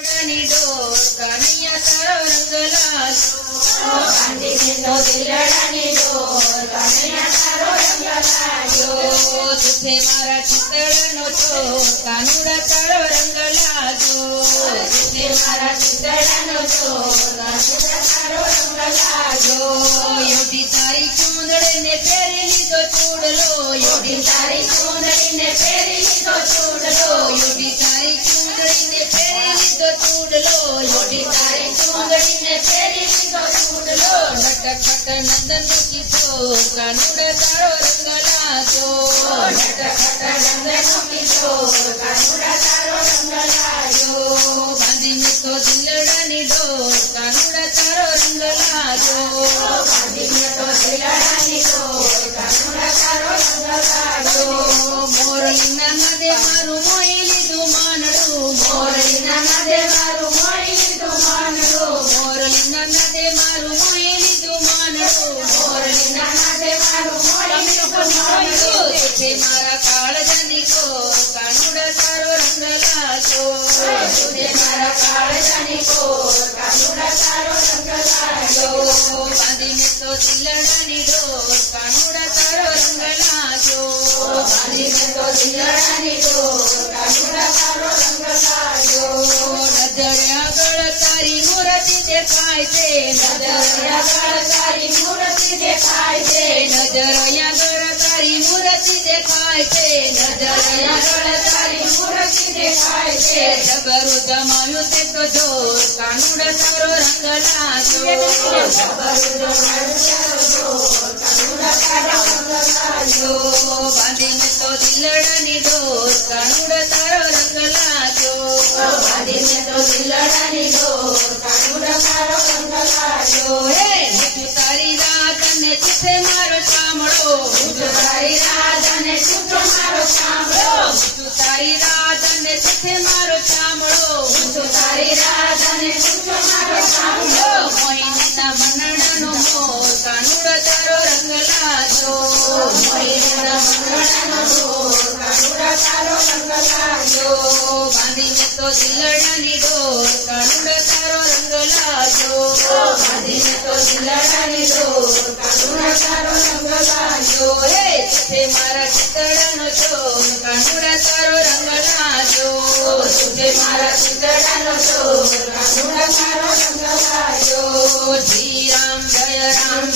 कन्हैया तारो रंग लालो बांधीने तो दिलडानी डोर कन्हैया तारो रंग लालो तुझे मारा चितड़नो चोर कानुड़ा तारो रंग लालो तुझे मारा चितड़नो चोर कानुड़ा तारो रंग लालो योडी तारी चूंदड़ी ने फेरी लीधो चूड़लो योडी तारी चूंदड़ी ने फेरी लीधो चूड़लो योडी तारी चूंदड़ी ने फेरी लीधो चूड़लो योडी तारी चूंदड़ी ने फेरी लीधो चूड़लो नटखट नंदन किशोर कानुड़ा तारो रंग लालो नटखट नंदन किशोर कानुड़ा तारो रंग लालो बांधीने तो दिलडानी डोर कानुड़ा तारो रंग लालो बांधीने तो दिलडानी डोर कानुड़ा तारो रंग लालो मोरलीना नदे मारू मोई लीधु मानडू मोरलीना नदे मारू मोई लीधु मानडू मोरलीना नदे मारू मोई लीधु मानडू मोरलीना नदे मारू मोई लीधु मानडू तुझे मारा काळजानी कोर कानुड़ा तारो रंग लालो तुझे मारा काळजानी कोर कानुड़ा तारो रंग लालो बांधीने तो दिलडानी डोर कानुड़ा तारो रंग लालो बांधीने तो दिलडानी डोर कानुड़ा तारो रंग लालो नजरिया गळ तारी मूर्ति देखाय छे नजरिया गळ तारी मूर्ति देखाय छे नजरिया गळ तारी मूर्ति देखाय छे नजरिया गळ तारी मूर्ति देखाय छे जबरू जमाव्યું તે તો જોર કાનુડા તારો રંગ લાજો જબरू જમાવ્યું તે તો જોર કાનુડા તારો રંગ લાજો બાંધીને તો દિલડાની ડોર કાનુડા તારો રંગ લાજો બાંધીને તો દિલડાની ડોર કાનુડા તારો રંગ લાજો હે તું તારી રાત ને ચિઠ્ઠી મારો સાંભળો તું તારી રાત ને ચિઠ્ઠી મારો સાંભળો તું તારી રાત ને ચિઠ્ઠી મારો સાંભળો તું તારી રાત ને ચિઠ્ઠી મારો સાંભળો મોહિનીના મનડાનો મોર કાનુડા તારો રંગ લાજો મોહિનીના મનડાનો મોર કાનુડા તારો રંગ લાજો બાંધીને તો દિલડાની ડોર કાનુડા તારો રંગ લાજો બાંધીને તો દિલડાની ડોર કાનુડા તારો રંગ લાજો હે तुझे मारा चितड़नो चोर कानुड़ा तारो रंग लाजो तुझे मारा चितड़नो चोर कानुड़ा तारो रंग लाजो जी राम जय राम